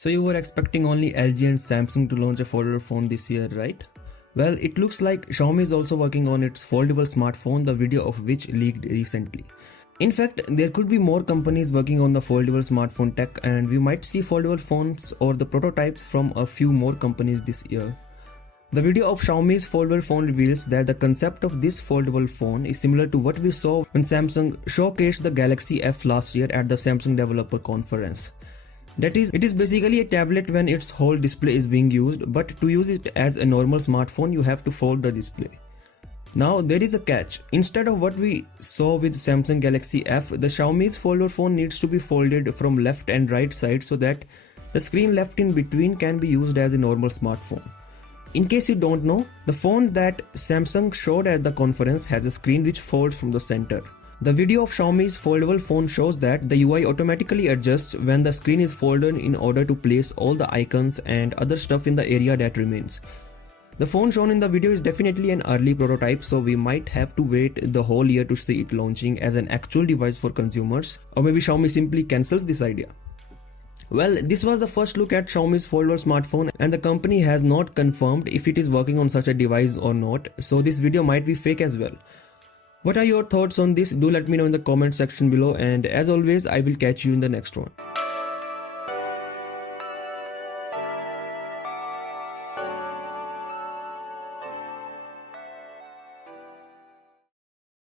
So you were expecting only LG and Samsung to launch a foldable phone this year, right? Well, it looks like Xiaomi is also working on its foldable smartphone, the video of which leaked recently. In fact, there could be more companies working on the foldable smartphone tech, and we might see foldable phones or the prototypes from a few more companies this year. The video of Xiaomi's foldable phone reveals that the concept of this foldable phone is similar to what we saw when Samsung showcased the Galaxy F last year at the Samsung Developer Conference. That is, it is basically a tablet when its whole display is being used, but to use it as a normal smartphone you have to fold the display. Now there is a catch. Instead of what we saw with Samsung Galaxy F, the Xiaomi's foldable phone needs to be folded from left and right side so that the screen left in between can be used as a normal smartphone. In case you don't know, the phone that Samsung showed at the conference has a screen which folds from the center. The video of Xiaomi's foldable phone shows that the UI automatically adjusts when the screen is folded in order to place all the icons and other stuff in the area that remains. The phone shown in the video is definitely an early prototype, so we might have to wait the whole year to see it launching as an actual device for consumers, or maybe Xiaomi simply cancels this idea. Well, this was the first look at Xiaomi's foldable smartphone, and the company has not confirmed if it is working on such a device or not, so this video might be fake as well. What are your thoughts on this? Do let me know in the comment section below, and as always I will catch you in the next one.